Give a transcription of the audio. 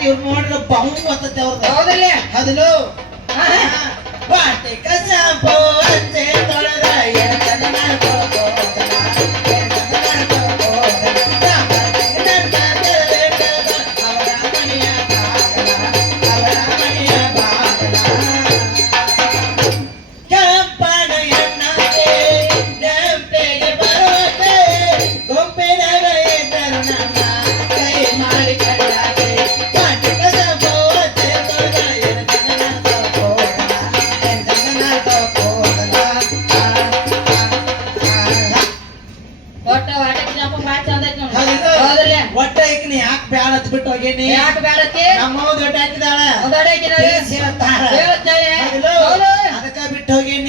ಇವ್ರು ನೋಡಿದ್ರೆ ಬಾವು ಬರ್ತದೆ ಅವ್ರದ್ದು ಹೌದಲ್ಲ ಹೌದಲು ಬಾಟೆ ಕಸ ಅಂತೆ ತೊಳೆದ ಒಟ್ಟ ಈಕಿನ ಯಾಕೆ ಬ್ಯಾಡ ಹತ್ ಬಿಟ್ಟು ಹೋಗೇನಿ ಯಾಕೆ ಬೇಡಕ್ಕೆ ನಮ್ಮ ದೊಡ್ಡ ಹಾಕಿದಾಳ ಅದಕ್ಕೆ ಅದಕ್ಕ ಬಿಟ್ಟು ಹೋಗೇನಿ